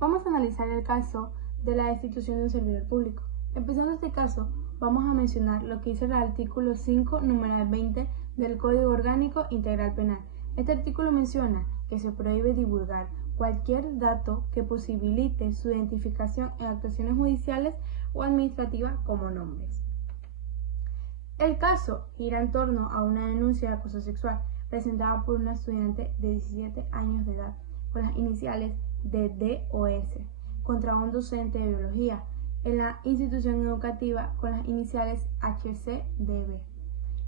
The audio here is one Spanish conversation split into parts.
Vamos a analizar el caso de la destitución de un servidor público. Empezando este caso, vamos a mencionar lo que dice el artículo 5, numeral 20 del Código Orgánico Integral Penal. Este artículo menciona que se prohíbe divulgar cualquier dato que posibilite su identificación en actuaciones judiciales o administrativas como nombres. El caso gira en torno a una denuncia de acoso sexual presentada por una estudiante de 17 años de edad con las iniciales de DOS contra un docente de biología en la institución educativa con las iniciales HCDB.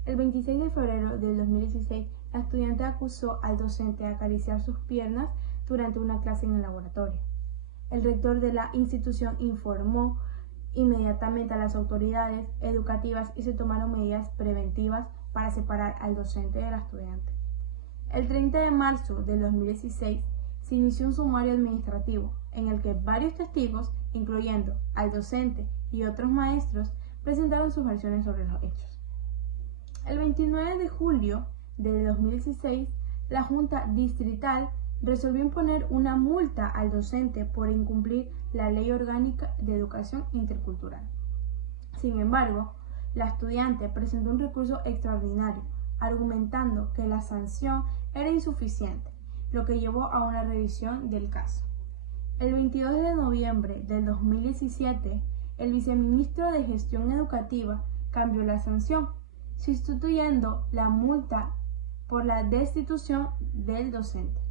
El 26 de febrero del 2016, la estudiante acusó al docente de acariciar sus piernas durante una clase en el laboratorio. El rector de la institución informó inmediatamente a las autoridades educativas y se tomaron medidas preventivas para separar al docente de la estudiante. El 30 de marzo del 2016 se inició un sumario administrativo en el que varios testigos, incluyendo al docente y otros maestros, presentaron sus versiones sobre los hechos. El 29 de julio de 2016, la Junta Distrital resolvió imponer una multa al docente por incumplir la Ley Orgánica de Educación Intercultural. Sin embargo, la estudiante presentó un recurso extraordinario, argumentando que la sanción era insuficiente, lo que llevó a una revisión del caso. El 22 de noviembre del 2017, el viceministro de Gestión Educativa cambió la sanción, sustituyendo la multa por la destitución del docente,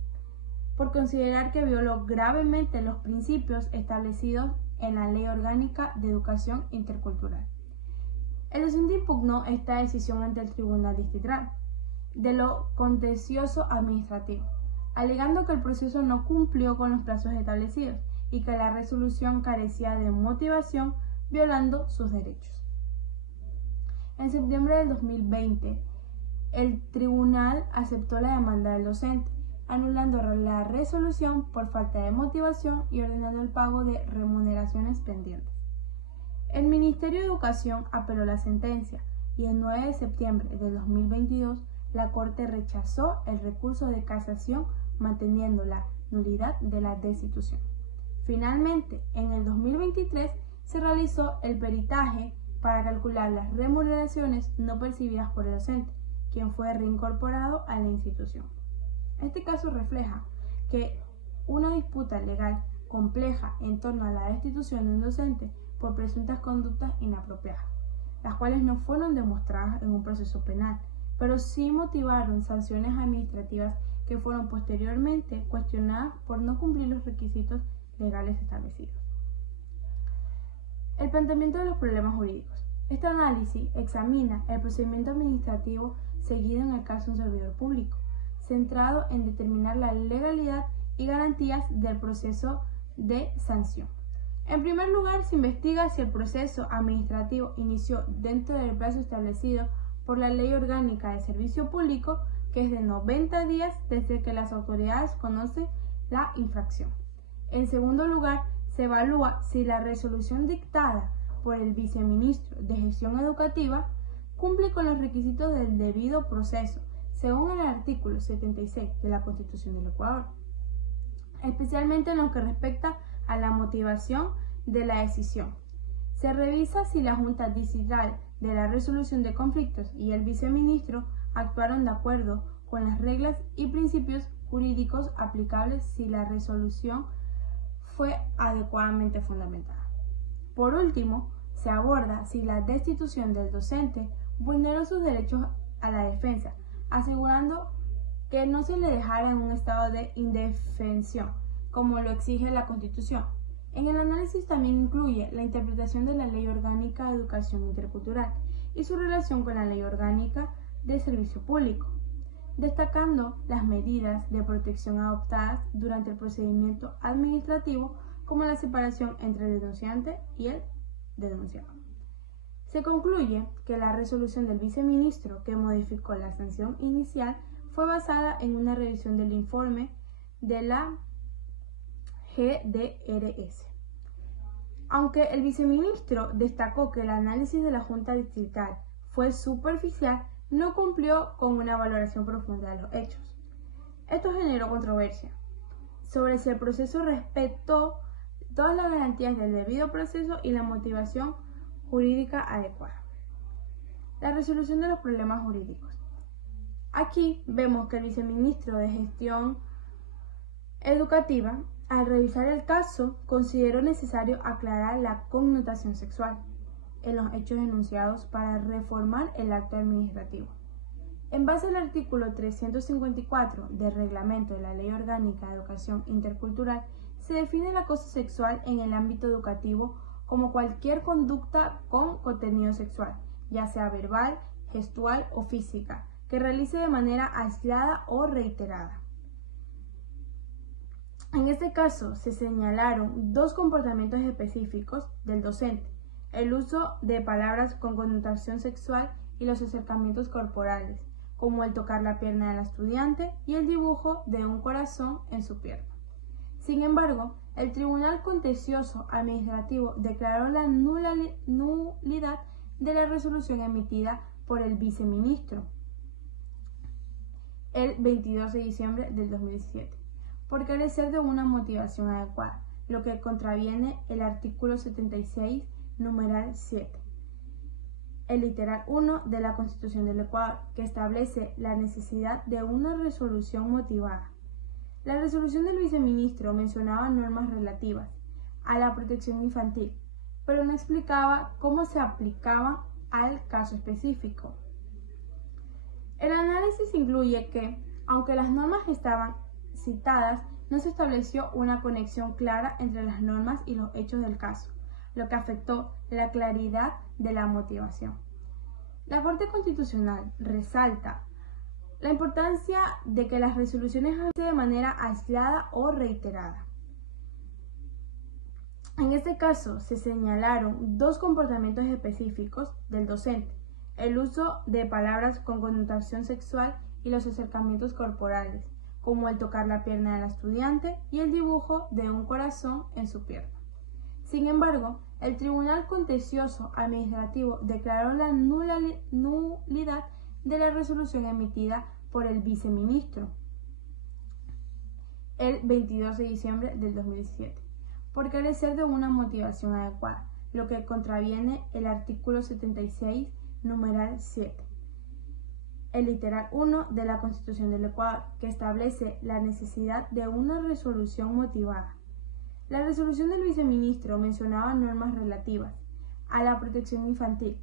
por considerar que violó gravemente los principios establecidos en la Ley Orgánica de Educación Intercultural. El docente impugnó esta decisión ante el Tribunal Distrital de lo Contencioso Administrativo, alegando que el proceso no cumplió con los plazos establecidos y que la resolución carecía de motivación, violando sus derechos. En septiembre del 2020, el tribunal aceptó la demanda del docente, anulando la resolución por falta de motivación y ordenando el pago de remuneraciones pendientes. El Ministerio de Educación apeló la sentencia y el 9 de septiembre de 2022 la Corte rechazó el recurso de casación manteniendo la nulidad de la destitución. Finalmente, en el 2023 se realizó el peritaje para calcular las remuneraciones no percibidas por el docente, quien fue reincorporado a la institución. Este caso refleja que una disputa legal compleja en torno a la destitución de un docente por presuntas conductas inapropiadas, las cuales no fueron demostradas en un proceso penal, pero sí motivaron sanciones administrativas que fueron posteriormente cuestionadas por no cumplir los requisitos legales establecidos. El planteamiento de los problemas jurídicos. Este análisis examina el procedimiento administrativo seguido en el caso de un servidor público, centrado en determinar la legalidad y garantías del proceso de sanción. En primer lugar, se investiga si el proceso administrativo inició dentro del plazo establecido por la Ley Orgánica de Servicio Público, que es de 90 días desde que las autoridades conocen la infracción. En segundo lugar, se evalúa si la resolución dictada por el viceministro de Gestión Educativa cumple con los requisitos del debido proceso, según el artículo 76 de la Constitución del Ecuador, especialmente en lo que respecta a la motivación de la decisión. Se revisa si la Junta Distrital de la Resolución de Conflictos y el viceministro actuaron de acuerdo con las reglas y principios jurídicos aplicables si la resolución fue adecuadamente fundamentada. Por último, se aborda si la destitución del docente vulneró sus derechos a la defensa, asegurando que no se le dejara en un estado de indefensión, como lo exige la Constitución. En el análisis también incluye la interpretación de la Ley Orgánica de Educación Intercultural y su relación con la Ley Orgánica de Servicio Público, destacando las medidas de protección adoptadas durante el procedimiento administrativo, como la separación entre el denunciante y el denunciado. Se concluye que la resolución del viceministro que modificó la sanción inicial fue basada en una revisión del informe de la GDRS. Aunque el viceministro destacó que el análisis de la Junta Distrital fue superficial, no cumplió con una valoración profunda de los hechos. Esto generó controversia sobre si el proceso respetó todas las garantías del debido proceso y la motivación jurídica adecuada. La resolución de los problemas jurídicos. Aquí vemos que el viceministro de Gestión Educativa, al revisar el caso, consideró necesario aclarar la connotación sexual en los hechos enunciados para reformar el acto administrativo. En base al artículo 354 del Reglamento de la Ley Orgánica de Educación Intercultural, se define el acoso sexual en el ámbito educativo como cualquier conducta con contenido sexual, ya sea verbal, gestual o física, que realice de manera aislada o reiterada. En este caso, se señalaron dos comportamientos específicos del docente: el uso de palabras con connotación sexual y los acercamientos corporales, como el tocar la pierna de la estudiante y el dibujo de un corazón en su pierna. Sin embargo, el Tribunal Contencioso Administrativo declaró la nulidad de la resolución emitida por el viceministro el 22 de diciembre del 2017, por carecer de una motivación adecuada, lo que contraviene el artículo 76, numeral 7, el literal 1 de la Constitución del Ecuador, que establece la necesidad de una resolución motivada. La resolución del viceministro mencionaba normas relativas a la protección infantil, pero no explicaba cómo se aplicaban al caso específico. El análisis incluye que, aunque las normas estaban citadas, no se estableció una conexión clara entre las normas y los hechos del caso, lo que afectó la claridad de la motivación. La Corte Constitucional resalta la importancia de que las resoluciones se hagan de manera aislada o reiterada. En este caso, se señalaron dos comportamientos específicos del docente: el uso de palabras con connotación sexual y los acercamientos corporales, como el tocar la pierna de la estudiante y el dibujo de un corazón en su pierna. Sin embargo, el Tribunal Contencioso Administrativo declaró la nulidad de la resolución emitida por el viceministro el 22 de diciembre del 2017, por carecer de una motivación adecuada, lo que contraviene el artículo 76, numeral 7, el literal 1 de la Constitución del Ecuador, que establece la necesidad de una resolución motivada. La resolución del viceministro mencionaba normas relativas a la protección infantil,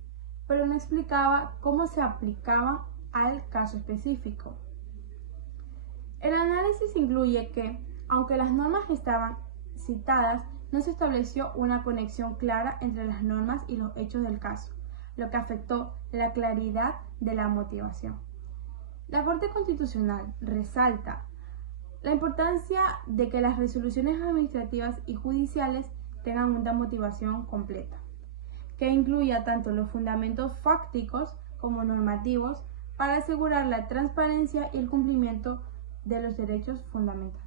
pero no explicaba cómo se aplicaban al caso específico. El análisis incluye que, aunque las normas estaban citadas, no se estableció una conexión clara entre las normas y los hechos del caso, lo que afectó la claridad de la motivación. La Corte Constitucional resalta la importancia de que las resoluciones administrativas y judiciales tengan una motivación completa, que incluya tanto los fundamentos fácticos como normativos para asegurar la transparencia y el cumplimiento de los derechos fundamentales.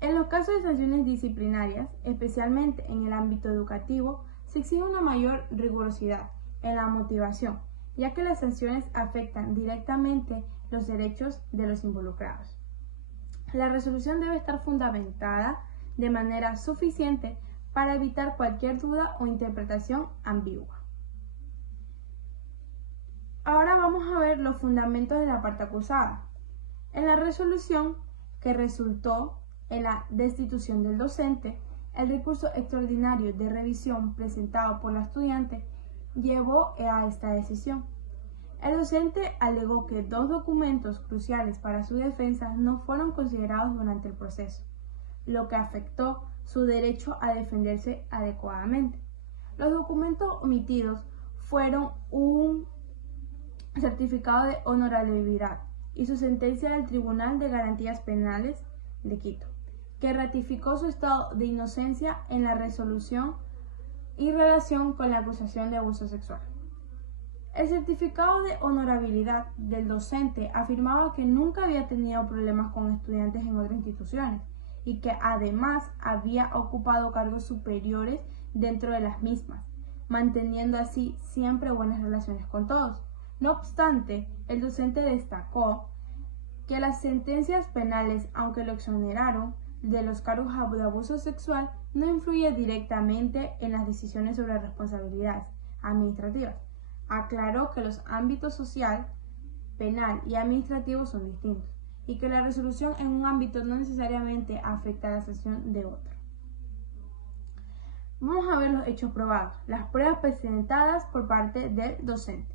En los casos de sanciones disciplinarias, especialmente en el ámbito educativo, se exige una mayor rigurosidad en la motivación, ya que las sanciones afectan directamente los derechos de los involucrados. La resolución debe estar fundamentada de manera suficiente para evitar cualquier duda o interpretación ambigua. Ahora vamos a ver los fundamentos de la parte acusada. En la resolución que resultó en la destitución del docente, el recurso extraordinario de revisión presentado por la estudiante llevó a esta decisión. El docente alegó que dos documentos cruciales para su defensa no fueron considerados durante el proceso, lo que afectó su derecho a defenderse adecuadamente. Los documentos omitidos fueron un certificado de honorabilidad y su sentencia del Tribunal de Garantías Penales de Quito, que ratificó su estado de inocencia en la resolución y relación con la acusación de abuso sexual. El certificado de honorabilidad del docente afirmaba que nunca había tenido problemas con estudiantes en otras instituciones y que además había ocupado cargos superiores dentro de las mismas, manteniendo así siempre buenas relaciones con todos. No obstante, el docente destacó que las sentencias penales, aunque lo exoneraron, de los cargos de abuso sexual no influye directamente en las decisiones sobre responsabilidades administrativas. Aclaró que los ámbitos social, penal y administrativo son distintos y que la resolución en un ámbito no necesariamente afecta a la sanción de otro. Vamos a ver los hechos probados, las pruebas presentadas por parte del docente.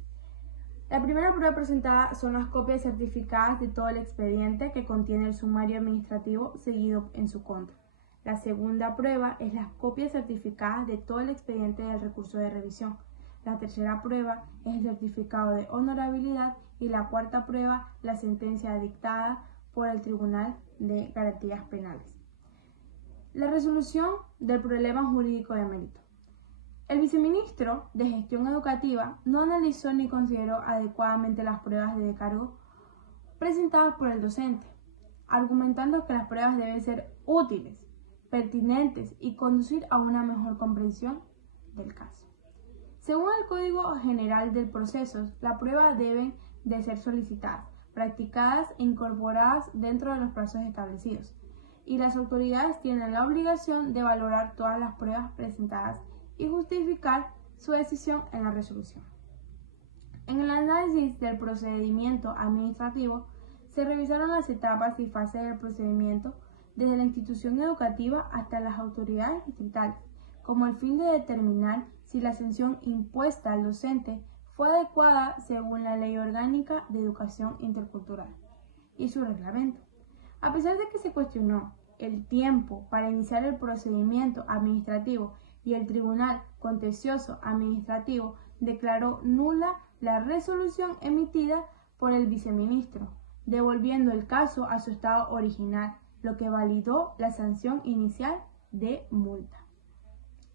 La primera prueba presentada son las copias certificadas de todo el expediente que contiene el sumario administrativo seguido en su contra. La segunda prueba es las copias certificadas de todo el expediente del recurso de revisión. La tercera prueba es el certificado de honorabilidad y la cuarta prueba, la sentencia dictada por el Tribunal de Garantías Penales. La resolución del problema jurídico de mérito. El viceministro de Gestión Educativa no analizó ni consideró adecuadamente las pruebas de descargo presentadas por el docente, argumentando que las pruebas deben ser útiles, pertinentes y conducir a una mejor comprensión del caso. Según el Código General del Proceso, las pruebas deben de ser solicitadas, practicadas e incorporadas dentro de los plazos establecidos, y las autoridades tienen la obligación de valorar todas las pruebas presentadas y justificar su decisión en la resolución. En el análisis del procedimiento administrativo, se revisaron las etapas y fases del procedimiento desde la institución educativa hasta las autoridades distritales, como el fin de determinar si la sanción impuesta al docente fue adecuada según la Ley Orgánica de Educación Intercultural y su reglamento. A pesar de que se cuestionó el tiempo para iniciar el procedimiento administrativo y el Tribunal Contencioso Administrativo declaró nula la resolución emitida por el viceministro, devolviendo el caso a su estado original, lo que validó la sanción inicial de multa.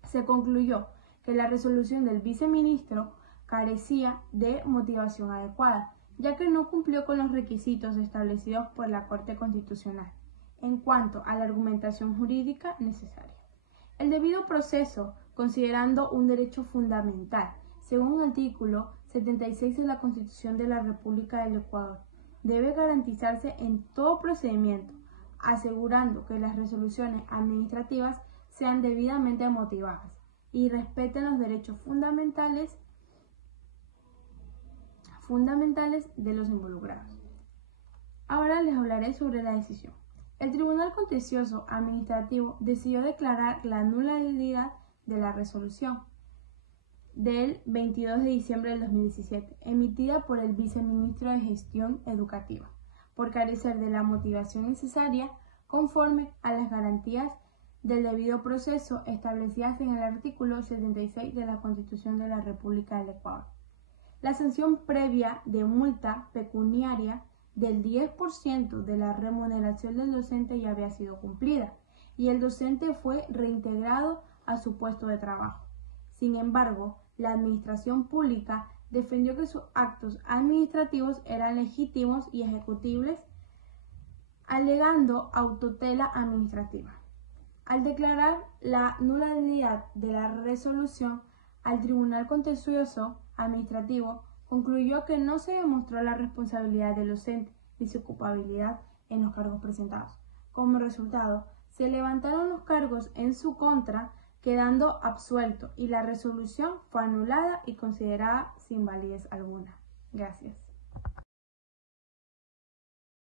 Se concluyó que la resolución del viceministro carecía de motivación adecuada, ya que no cumplió con los requisitos establecidos por la Corte Constitucional en cuanto a la argumentación jurídica necesaria. El debido proceso, considerando un derecho fundamental, según el artículo 76 de la Constitución de la República del Ecuador, debe garantizarse en todo procedimiento, asegurando que las resoluciones administrativas sean debidamente motivadas y respeten los derechos fundamentales de los involucrados. Ahora les hablaré sobre la decisión. El Tribunal Contencioso Administrativo decidió declarar la nulidad de la resolución del 22 de diciembre del 2017, emitida por el viceministro de Gestión Educativa, por carecer de la motivación necesaria conforme a las garantías del debido proceso establecidas en el artículo 76 de la Constitución de la República del Ecuador. La sanción previa de multa pecuniaria del 10% de la remuneración del docente ya había sido cumplida y el docente fue reintegrado a su puesto de trabajo. Sin embargo, la administración pública defendió que sus actos administrativos eran legítimos y ejecutibles, alegando autotela administrativa. Al declarar la nulidad de la resolución, el Tribunal Contencioso Administrativo concluyó que no se demostró la responsabilidad del docente ni su culpabilidad en los cargos presentados. Como resultado, se levantaron los cargos en su contra, quedando absuelto, y la resolución fue anulada y considerada sin validez alguna. Gracias.